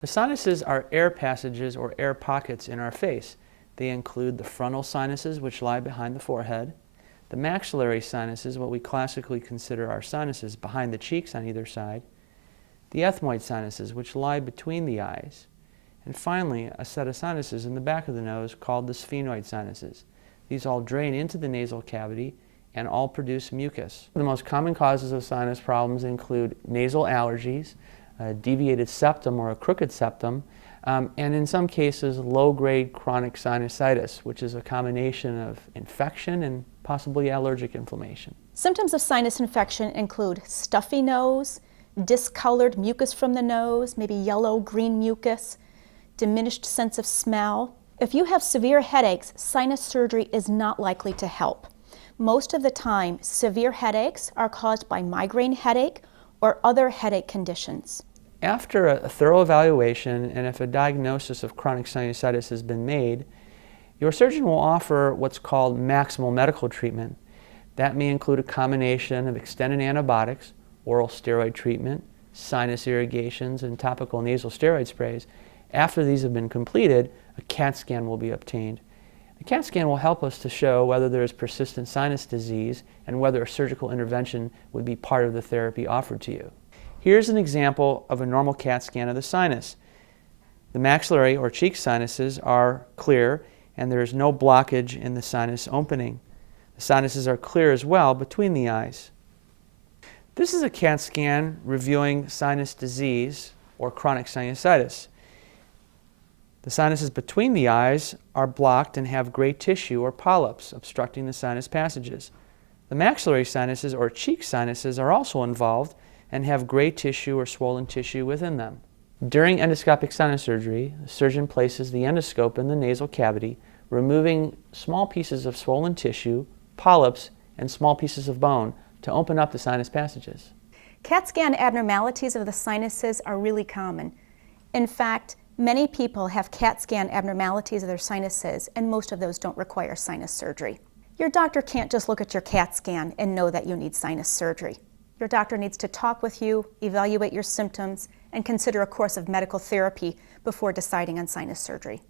The sinuses are air passages or air pockets in our face. They include the frontal sinuses, which lie behind the forehead, the maxillary sinuses, what we classically consider our sinuses, behind the cheeks on either side, the ethmoid sinuses, which lie between the eyes, and finally, a set of sinuses in the back of the nose called the sphenoid sinuses. These all drain into the nasal cavity and all produce mucus. The most common causes of sinus problems include nasal allergies, a deviated septum or a crooked septum, and in some cases low-grade chronic sinusitis, which is a combination of infection and possibly allergic inflammation. Symptoms of sinus infection include stuffy nose, discolored mucus from the nose, maybe yellow-green mucus, diminished sense of smell. If you have severe headaches, sinus surgery is not likely to help. Most of the time, severe headaches are caused by migraine headache or other headache conditions. After a thorough evaluation, and if a diagnosis of chronic sinusitis has been made, your surgeon will offer what's called maximal medical treatment. That may include a combination of extended antibiotics, oral steroid treatment, sinus irrigations, and topical nasal steroid sprays. After these have been completed, a CAT scan will be obtained. The CAT scan will help us to show whether there is persistent sinus disease and whether a surgical intervention would be part of the therapy offered to you. Here's an example of a normal CAT scan of the sinus. The maxillary or cheek sinuses are clear and there is no blockage in the sinus opening. The sinuses are clear as well between the eyes. This is a CAT scan reviewing sinus disease or chronic sinusitis. The sinuses between the eyes are blocked and have gray tissue or polyps obstructing the sinus passages. The maxillary sinuses or cheek sinuses are also involved and have gray tissue or swollen tissue within them. During endoscopic sinus surgery, the surgeon places the endoscope in the nasal cavity, removing small pieces of swollen tissue, polyps, and small pieces of bone to open up the sinus passages. CAT scan abnormalities of the sinuses are really common. In fact, many people have CAT scan abnormalities of their sinuses, and most of those don't require sinus surgery. Your doctor can't just look at your CAT scan and know that you need sinus surgery. Your doctor needs to talk with you, evaluate your symptoms, and consider a course of medical therapy before deciding on sinus surgery.